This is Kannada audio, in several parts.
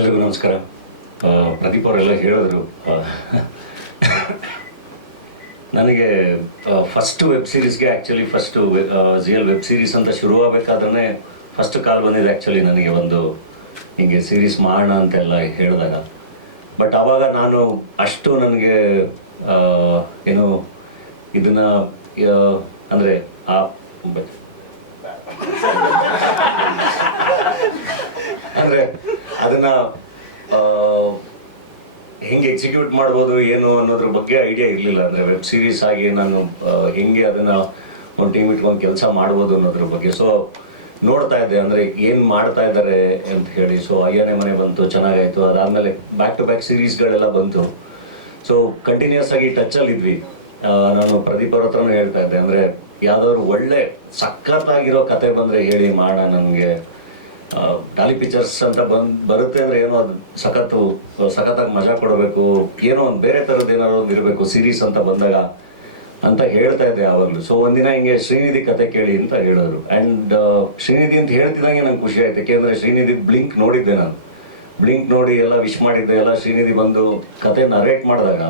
ಎಲ್ರಿಗೂ ನಮಸ್ಕಾರ. ಪ್ರದೀಪ್ ಅವರೆಲ್ಲ ಹೇಳಿದ್ರು. ನನಗೆ ಫಸ್ಟ್ ವೆಬ್ ಸೀರೀಸ್ಗೆ ಆ್ಯಕ್ಚುಲಿ ಫಸ್ಟು ಜಿಯಲ್ ವೆಬ್ ಸೀರೀಸ್ ಅಂತ ಶುರುವಾಗಬೇಕಾದ್ರೆ ಫಸ್ಟ್ ಕಾಲ್ ಬಂದಿದೆ ಆ್ಯಕ್ಚುಲಿ ನನಗೆ, ಒಂದು ಹಿಂಗೆ ಸೀರೀಸ್ ಮಾಡೋಣ ಅಂತೆಲ್ಲ ಹೇಳಿದಾಗ. ಬಟ್ ಆವಾಗ ನಾನು ಅಷ್ಟು ನನಗೆ ಏನು ಇದನ್ನು ಅಂದರೆ ಅಂದರೆ ಅದನ್ನು ಹೆಂಗೆ ಎಕ್ಸಿಕ್ಯೂಟ್ ಮಾಡ್ಬೋದು ಏನು ಅನ್ನೋದ್ರ ಬಗ್ಗೆ ಐಡಿಯಾ ಇರಲಿಲ್ಲ. ಅಂದರೆ ವೆಬ್ ಸೀರೀಸ್ ಆಗಿ ನಾನು ಹೆಂಗೆ ಅದನ್ನು ಒಂದು ಟೀಮ್ ಇಟ್ಕೊಂಡು ಕೆಲಸ ಮಾಡ್ಬೋದು ಅನ್ನೋದ್ರ ಬಗ್ಗೆ. ಸೊ ನೋಡ್ತಾ ಇದ್ದೆ ಅಂದರೆ ಏನು ಮಾಡ್ತಾ ಇದ್ದಾರೆ ಅಂತ ಹೇಳಿ. ಸೊ ಅಯ್ಯನೇ ಮನೆ ಬಂತು, ಚೆನ್ನಾಗಾಯಿತು. ಅದಾದಮೇಲೆ ಬ್ಯಾಕ್ ಟು ಬ್ಯಾಕ್ ಸೀರೀಸ್ಗಳೆಲ್ಲ ಬಂತು. ಸೊ ಕಂಟಿನ್ಯೂಸ್ ಆಗಿ ಟಚ್ಚಲ್ಲಿದ್ವಿ. ನಾನು ಪ್ರದೀಪ್ ಅವ್ರ ಹತ್ರನೂ ಹೇಳ್ತಾ ಇದ್ದೆ, ಅಂದರೆ ಯಾವುದಾದ್ರು ಒಳ್ಳೆ ಸಖತ್ತಾಗಿರೋ ಕತೆ ಬಂದರೆ ಹೇಳಿ ಮಾಡೋಣ. ನನಗೆ ಟಾಲಿ ಪಿಕ್ಚರ್ಸ್ ಅಂತ ಬರುತ್ತೆ ಅಂದರೆ ಏನೋ ಅದು ಸಖತ್ತಾಗಿ ಮಜಾ ಕೊಡಬೇಕು, ಏನೋ ಒಂದು ಬೇರೆ ಥರದ್ದು ಏನಾದ್ರು ಒಂದು ಇರಬೇಕು ಸೀರೀಸ್ ಅಂತ ಬಂದಾಗ ಅಂತ ಹೇಳ್ತಾ ಇದ್ದೆ ಆವಾಗಲೂ. ಸೊ ಒಂದಿನ ಹಿಂಗೆ ಶ್ರೀನಿಧಿ ಕತೆ ಕೇಳಿ ಅಂತ ಹೇಳಿದ್ರು. ಆ್ಯಂಡ್ ಶ್ರೀನಿಧಿ ಅಂತ ಹೇಳ್ತಿದ್ದಂಗೆ ನಂಗೆ ಖುಷಿ ಆಯ್ತು. ಯಾಕೆಂದರೆ ಶ್ರೀನಿಧಿ ಬ್ಲಿಂಕ್ ನೋಡಿದ್ದೆ ನಾನು. ಬ್ಲಿಂಕ್ ನೋಡಿ ಎಲ್ಲ ವಿಶ್ ಮಾಡಿದ್ದೆ ಎಲ್ಲ. ಶ್ರೀನಿಧಿ ಬಂದು ಕತೆ ನರೇಟ್ ಮಾಡಿದಾಗ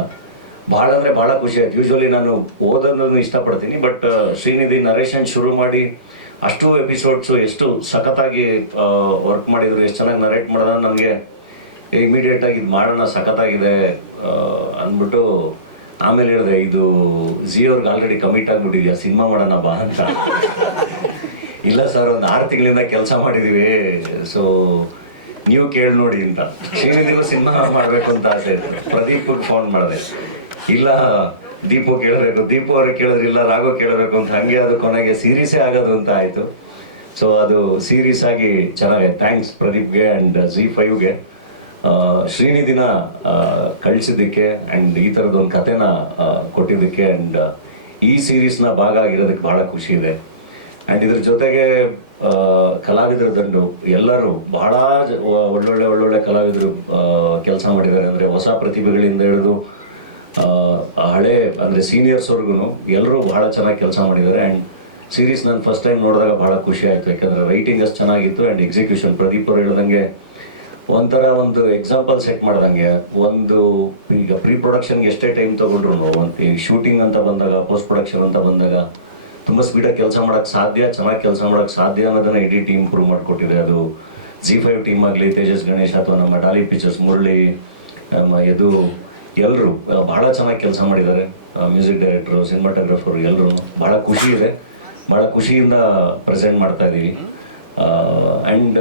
ಭಾಳ ಅಂದರೆ ಭಾಳ ಖುಷಿ ಆಯ್ತು. ಯೂಶ್ವಲಿ ನಾನು ಓದೋದನ್ನು ಇಷ್ಟಪಡ್ತೀನಿ, ಬಟ್ ಶ್ರೀನಿಧಿ ನರೇಷನ್ ಶುರು ಮಾಡಿ ಅಷ್ಟು ಎಪಿಸೋಡ್ಸು ಎಷ್ಟು ಸಖತ್ತಾಗಿ ವರ್ಕ್ ಮಾಡಿದ್ರು, ಎಷ್ಟು ಚೆನ್ನಾಗಿ ನರೇಟ್ ಮಾಡಿದಾಗ ನನಗೆ ಇಮಿಡಿಯೇಟಾಗಿ ಇದು ಮಾಡೋಣ, ಸಖತ್ತಾಗಿದೆ ಅಂದ್ಬಿಟ್ಟು ಆಮೇಲೆ ಹೇಳಿದೆ, ಇದು ಜಿ ಅವ್ರಿಗೆ ಆಲ್ರೆಡಿ ಕಮಿಟ್ ಆಗಿಬಿಟ್ಟಿದ್ಯಾ, ಸಿನಿಮಾ ಮಾಡೋಣ ಬಾ ಅಂತ. ಇಲ್ಲ ಸರ್, ಒಂದು 6 ತಿಂಗಳಿಂದ ಕೆಲಸ ಮಾಡಿದ್ದೀವಿ, ಸೊ ನೀವು ಕೇಳಿ ನೋಡಿ ಅಂತ. ಶ್ರೀನಿಧಿಗೂ ಸಿನಿಮಾ ಮಾಡಬೇಕು ಅಂತ ಆಸೆ ಇದೆ. ಪ್ರದೀಪ್ಗೆ ಫೋನ್ ಮಾಡಿದೆ, ಇಲ್ಲ ದೀಪು ಕೇಳಬೇಕು, ದೀಪು ಅವ್ರಿಗೆ ಕೇಳಿದ್ರೆ ಇಲ್ಲ ರಾಘವ್ ಕೇಳಬೇಕು ಅಂತ. ಹಾಗೆ ಅದು ಕೊನೆಗೆ ಸೀರೀಸೇ ಆಗೋದು ಅಂತ ಆಯಿತು. ಸೊ ಅದು ಸೀರೀಸ್ ಆಗಿ ಚೆನ್ನಾಗಿದೆ. ಥ್ಯಾಂಕ್ಸ್ ಪ್ರದೀಪ್ಗೆ ಆ್ಯಂಡ್ ZEE5ಗೆ ಶ್ರೀನಿಧಿನ ಕಳಿಸಿದ್ದಕ್ಕೆ ಆ್ಯಂಡ್ ಈ ಥರದೊಂದು ಕಥೆನ ಕೊಟ್ಟಿದ್ದಕ್ಕೆ ಆ್ಯಂಡ್ ಈ ಸೀರೀಸ್ನ ಭಾಗ ಆಗಿರೋದಕ್ಕೆ ಭಾಳ ಖುಷಿ ಇದೆ. ಆ್ಯಂಡ್ ಇದ್ರ ಜೊತೆಗೆ ಕಲಾವಿದರ ದಂಡು ಎಲ್ಲರೂ ಬಹಳ ಒಳ್ಳೊಳ್ಳೆ ಕಲಾವಿದರು ಕೆಲಸ ಮಾಡಿದ್ದಾರೆ. ಅಂದರೆ ಹೊಸ ಪ್ರತಿಭೆಗಳಿಂದ ಹಿಡಿದು ಹಳೆ ಅಂದರೆ ಸೀನಿಯರ್ಸ್ವರೆಗೂ ಎಲ್ಲರೂ ಭಾಳ ಚೆನ್ನಾಗಿ ಕೆಲಸ ಮಾಡಿದ್ದಾರೆ. ಆ್ಯಂಡ್ ಸೀರೀಸ್ ನಾನು ಫಸ್ಟ್ ಟೈಮ್ ನೋಡಿದಾಗ ಭಾಳ ಖುಷಿ ಆಯಿತು. ಯಾಕಂದರೆ ರೈಟಿಂಗ್ ಅಷ್ಟು ಚೆನ್ನಾಗಿತ್ತು ಆ್ಯಂಡ್ ಎಕ್ಸಿಕ್ಯೂಷನ್ ಪ್ರದೀಪ್ ಅವ್ರು ಹೇಳ್ದಂಗೆ ಒಂಥರ ಒಂದು ಎಕ್ಸಾಂಪಲ್ ಸೆಟ್ ಮಾಡ್ದಂಗೆ. ಒಂದು ಈಗ ಪ್ರೀ ಪ್ರೊಡಕ್ಷನ್ಗೆ ಎಷ್ಟೇ ಟೈಮ್ ತೊಗೊಂಡ್ರು, ಈ ಶೂಟಿಂಗ್ ಅಂತ ಬಂದಾಗ, ಪೋಸ್ಟ್ ಪ್ರೊಡಕ್ಷನ್ ಅಂತ ಬಂದಾಗ ತುಂಬ ಸ್ಪೀಡಾಗಿ ಕೆಲಸ ಮಾಡೋಕ್ಕೆ ಸಾಧ್ಯ, ಚೆನ್ನಾಗಿ ಕೆಲಸ ಮಾಡೋಕ್ಕೆ ಸಾಧ್ಯ ಅನ್ನೋದನ್ನು ಇಡೀ ಟೀಮ್ ಪ್ರೂವ್ ಮಾಡಿಕೊಟ್ಟಿದೆ. ಅದು ZEE5 ಟೀಮ್ ಆಗಲಿ, ತೇಜಸ್ ಗಣೇಶ್ ಅಥವಾ ನಮ್ಮ ಟಾಲಿ ಪಿಕ್ಚರ್ಸ್ ಮುರಳಿ, ಇದು ಎಲ್ಲರೂ ಭಾಳ ಚೆನ್ನಾಗಿ ಕೆಲಸ ಮಾಡಿದ್ದಾರೆ. ಮ್ಯೂಸಿಕ್ ಡೈರೆಕ್ಟ್ರು, ಸಿನಿಮಾಟೋಗ್ರಫರು ಎಲ್ಲರೂ ಭಾಳ ಖುಷಿ ಇದೆ. ಭಾಳ ಖುಷಿಯಿಂದ ಪ್ರೆಸೆಂಟ್ ಮಾಡ್ತಾ ಇದ್ದೀವಿ. ಆ್ಯಂಡ್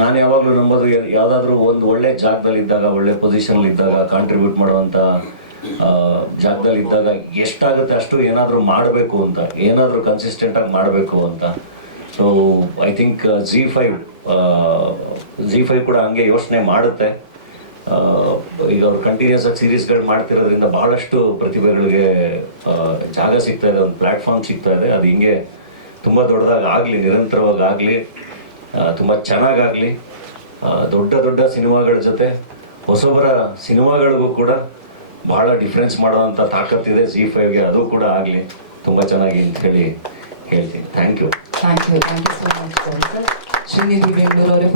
ನಾನು ಯಾವಾಗಲೂ ನಂಬೋದು, ಯಾವುದಾದ್ರೂ ಒಂದು ಒಳ್ಳೆ ಜಾಗದಲ್ಲಿದ್ದಾಗ, ಒಳ್ಳೆ ಪೊಸಿಷನ್ಲಿದ್ದಾಗ, ಕಾಂಟ್ರಿಬ್ಯೂಟ್ ಮಾಡುವಂಥ ಜಾಗದಲ್ಲಿದ್ದಾಗ ಎಷ್ಟಾಗುತ್ತೆ ಅಷ್ಟು ಏನಾದರೂ ಮಾಡಬೇಕು ಅಂತ, ಏನಾದರೂ ಕನ್ಸಿಸ್ಟೆಂಟಾಗಿ ಮಾಡಬೇಕು ಅಂತ. ಸೊ ಐ ಥಿಂಕ್ ZEE5 ಕೂಡ ಹಂಗೆ ಯೋಚನೆ ಮಾಡುತ್ತೆ. ಈಗ ಅವ್ರು ಕಂಟಿನ್ಯೂಸ್ ಆಗಿ ಸೀರೀಸ್ಗಳು ಮಾಡ್ತಿರೋದ್ರಿಂದ ಬಹಳಷ್ಟು ಪ್ರತಿಭೆಗಳಿಗೆ ಜಾಗ ಸಿಗ್ತಾ ಇದೆ, ಒಂದು ಪ್ಲ್ಯಾಟ್ಫಾರ್ಮ್ ಸಿಗ್ತಾ ಇದೆ. ಅದು ಹಿಂಗೆ ತುಂಬ ದೊಡ್ಡದಾಗಿ ಆಗಲಿ, ನಿರಂತರವಾಗಿ ಆಗಲಿ, ತುಂಬ ಚೆನ್ನಾಗಾಗಲಿ. ದೊಡ್ಡ ಸಿನಿಮಾಗಳ ಜೊತೆ ಹೊಸಬರ ಸಿನಿಮಾಗಳಿಗೂ ಕೂಡ ಭಾಳ ಡಿಫ್ರೆನ್ಸ್ ಮಾಡೋವಂಥ ತಾಕತ್ತಿದೆ ZEE5ಗೆ. ಅದು ಕೂಡ ಆಗಲಿ ತುಂಬ ಚೆನ್ನಾಗಿ ಅಂತ ಹೇಳಿ ಹೇಳ್ತೀನಿ. Thank you so much. Srinidhi Bengaluru ಅವರೇ